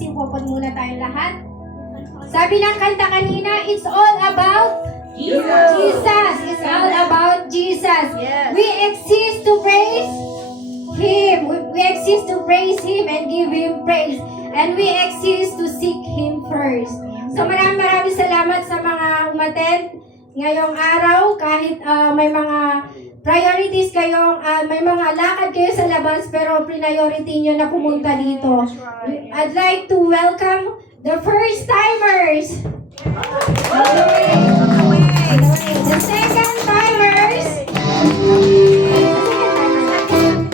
magsimpopon muna tayong lahat. Sabi ng kanta kanina, it's all about Jesus. It's all about Jesus. Yes. We exist to praise Him. We exist to praise Him and give Him praise. And we exist to seek Him first. So maraming salamat sa mga umattend ngayong araw. Kahit may mga priorities kayo, may mga lakad kayo sa labas, pero priority nyo na pumunta dito. I'd like to welcome the first timers. The second timers.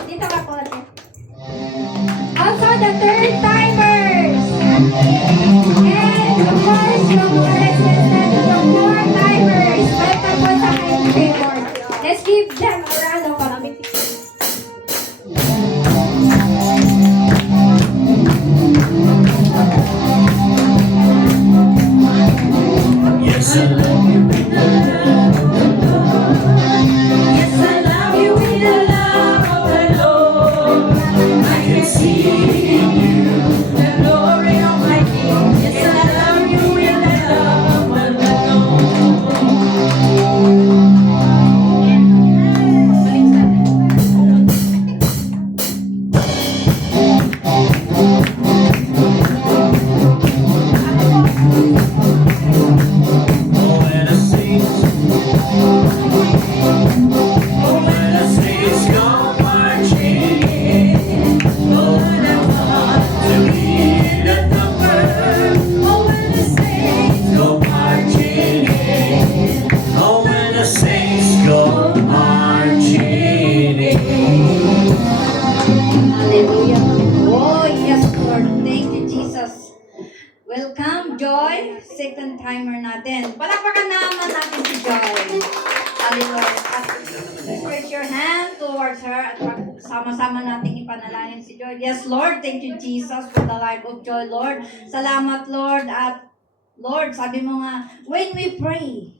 Dito ka po. Also the third timers. And of course, yung yung four timers. Welcome po sa kayong favor. Let's give them a round of applause. Yes, I love you with the love of the Lord. Yes, I love you with the love of the Lord. I can see in you the glory of my King. Yes, I love you with the love of the Lord. Oh, when I see, oh, when I see it's gone marching in. Oh, when I want to be the number. Oh, when the saints go marching in. Oh, when the saints go marching in. Hallelujah. Oh, yes, Lord. Thank you, Jesus. Welcome, Joy. Second timer natin. Palakpakan naman natin si Joy. Hallelujah. Please raise your hand towards her at sama-sama nating ipanalangin si Joy. Yes, Lord. Thank you, Jesus, for the life of Joy, Lord. Salamat, Lord. At Lord, sabi mo nga, when we pray,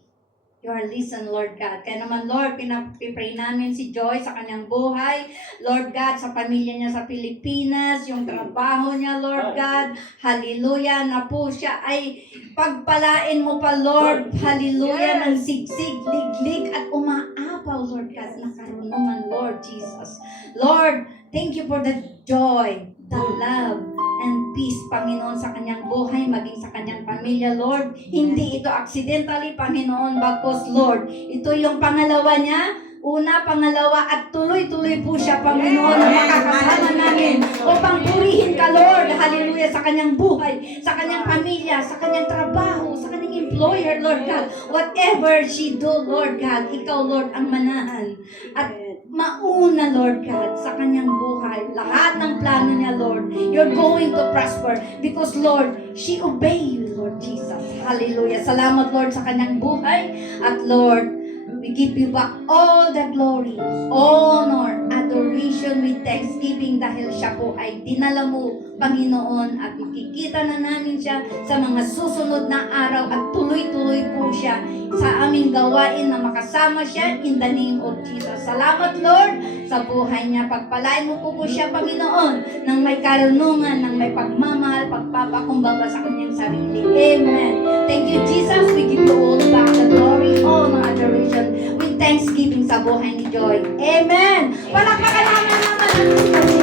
you are listen, Lord God. Kaya naman, Lord, pinapipray namin si Joy sa kanyang buhay. Lord God, sa pamilya niya sa Pilipinas, yung trabaho niya, Lord God. Hallelujah, na po siya ay pagpalain mo pa, Lord. Hallelujah, ng sigsig, liglig, at umaapaw, Lord God, na karunungan, Lord Jesus. Lord, thank you for the joy, the love, and peace, Panginoon, sa kanyang buhay, maging sa kanyang pamilya, Lord. Hindi ito accidentally, Panginoon, bagkus, Lord. Ito yung pangalawa niya, una, pangalawa, at tuloy-tuloy po siya, Panginoon, na makakasama namin upang purihin ka, Lord. Hallelujah, sa kanyang buhay, sa kanyang pamilya, sa kanyang trabaho, sa kanyang employer, Lord God. Whatever she do, Lord God, ikaw, Lord, ang manahan. At mauna, Lord God, sa kanyang buhay. Lahat ng plano niya, Lord, you're going to prosper because, Lord, she obey you, Lord Jesus. Hallelujah. Salamat, Lord, sa kanyang buhay. At, Lord, we give you back all the glory, honor, adoration with thanksgiving dahil siya po ay dinala mo, Panginoon, at makikita na namin siya sa mga susunod na araw at tuloy-tuloy po siya sa aming gawain na makasama siya in the name of Jesus. Salamat, Lord, sa buhay niya. Pagpalain mo po siya, Panginoon, ng may karunungan, ng may pagmamahal, pagpapakumbaba sa kanyang sarili. Amen. Thank you, Jesus. We give you all back the glory, honor, adoration with thanksgiving sa buhay ni Joy. Amen. Palakpakan naman.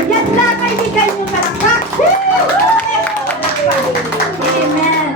Yan lang, kaibigan yung palakpak. Amen.